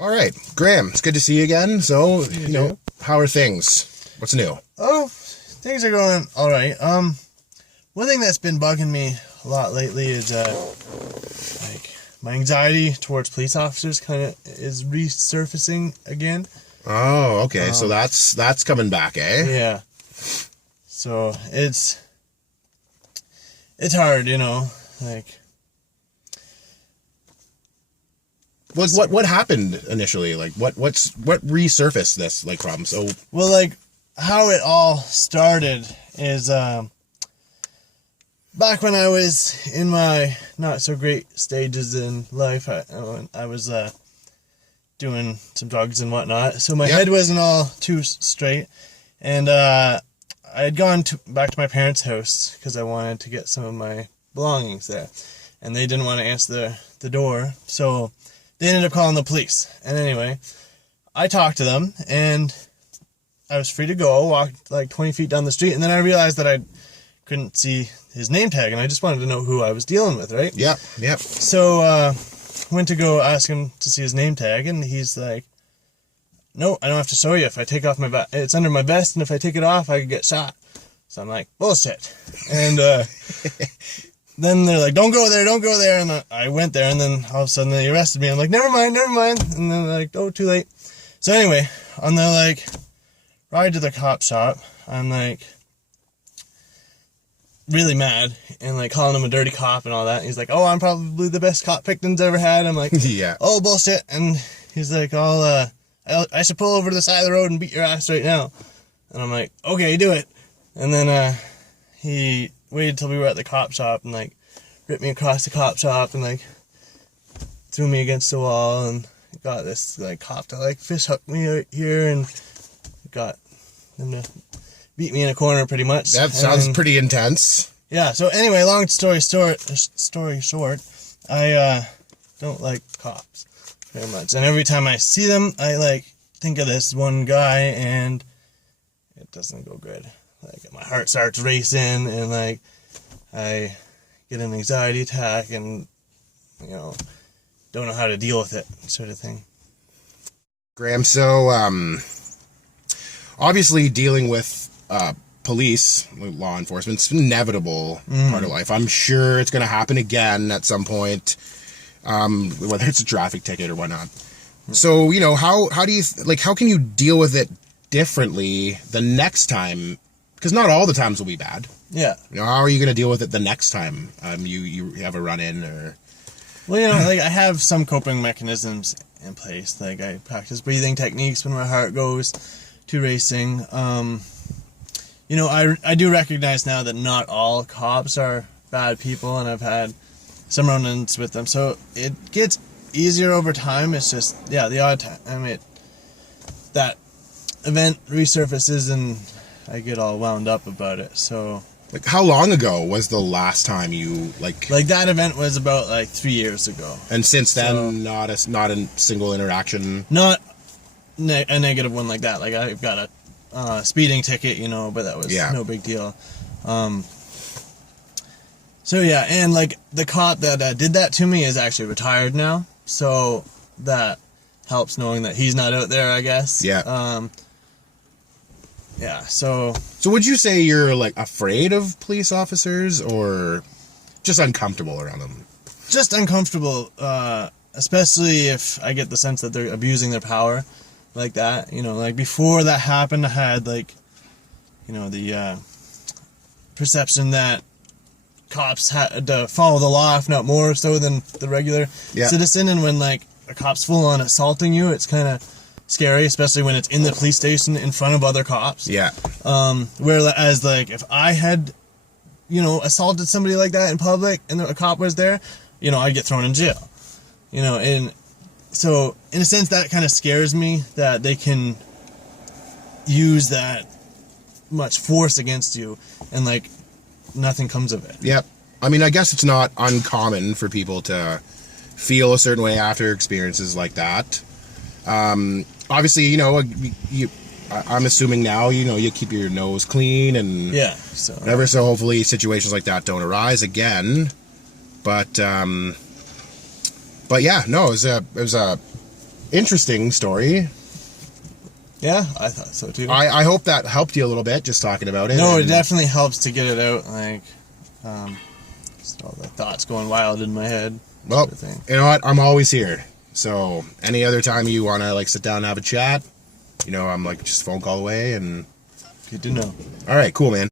All right, Graeme, it's good to see you again. So, how are things? What's new? Oh, things are going all right. One thing that's been bugging me a lot lately is like my anxiety towards police officers kind of is resurfacing again. Oh, okay. So that's coming back, eh? Yeah. So it's hard, like. What happened initially? Like what resurfaced this like problem? So Well, like how it all started is back when I was in my not so great stages in life. I was doing some drugs and whatnot, so my head wasn't all too straight, and I had gone back to my parents' house because I wanted to get some of my belongings there, and they didn't want to answer the door, so they ended up calling the police. And anyway, I talked to them, and I was free to go, walked like 20 feet down the street, and then I realized that I couldn't see his name tag, and I just wanted to know who I was dealing with, right? Yep. So, went to go ask him to see his name tag, and he's like, no, I don't have to show you. If I take off my vest, it's under my vest, and if I take it off, I could get shot. So I'm like, bullshit. And, then they're like, don't go there, and I went there, and then all of a sudden they arrested me. I'm like, never mind, and then they're like, oh, too late. So anyway, on the, like, ride to the cop shop, I'm, like, really mad, and, like, calling him a dirty cop and all that, and he's like, oh, I'm probably the best cop Picton's ever had. I'm like, yeah. Oh, bullshit, and he's like, I should pull over to the side of the road and beat your ass right now. And I'm like, okay, do it. And then, he waited till we were at the cop shop and, like, ripped me across the cop shop and, like, threw me against the wall and got this, like, cop to, like, fish hook me right here and got him to beat me in a corner pretty much. That sounds pretty intense. Yeah, so anyway, long story short, I don't like cops very much. And every time I see them, I, like, think of this one guy and it doesn't go good. Like, my heart starts racing, and, like, I get an anxiety attack and, don't know how to deal with it, sort of thing. Graeme, so, obviously dealing with, police, law enforcement, it's an inevitable part of life. I'm sure it's going to happen again at some point, whether it's a traffic ticket or whatnot. So, how do you, how can you deal with it differently the next time? Because not all the times will be bad. Yeah. How are you going to deal with it the next time you have a run-in or... Well, I have some coping mechanisms in place. Like, I practice breathing techniques when my heart goes to racing. I do recognize now that not all cops are bad people, and I've had some run-ins with them. So it gets easier over time. It's just, the odd time that event resurfaces and I get all wound up about it. So, like, how long ago was the last time you like that event was about 3 years ago. And since then, not a single interaction. Not a negative one like that. Like, I've got a speeding ticket, but that was no big deal. So yeah, and like the cop that did that to me is actually retired now, so that helps knowing that he's not out there, I guess. Yeah. Yeah, so would you say you're, like, afraid of police officers or just uncomfortable around them? Just uncomfortable, especially if I get the sense that they're abusing their power like that. Like, before that happened, I had, the perception that cops had to follow the law, if not more so than the regular citizen. And when, a cop's full on assaulting you, it's kind of scary, especially when it's in the police station in front of other cops. Yeah. Whereas, if I had, assaulted somebody like that in public and a cop was there, I'd get thrown in jail. And so, in a sense, that kind of scares me that they can use that much force against you and, nothing comes of it. Yep. I mean, I guess it's not uncommon for people to feel a certain way after experiences like that. Obviously, I'm assuming now, you keep your nose clean and whatever, so hopefully situations like that don't arise again. But yeah, no, it was a interesting story. Yeah, I thought so too. I hope that helped you a little bit, just talking about it. No, it definitely helps to get it out, like, just all the thoughts going wild in my head. Well, sort of thing. you know what? I'm always here. So any other time you want to like sit down and have a chat, I'm like just a phone call away. And Good to know. all right, cool, man.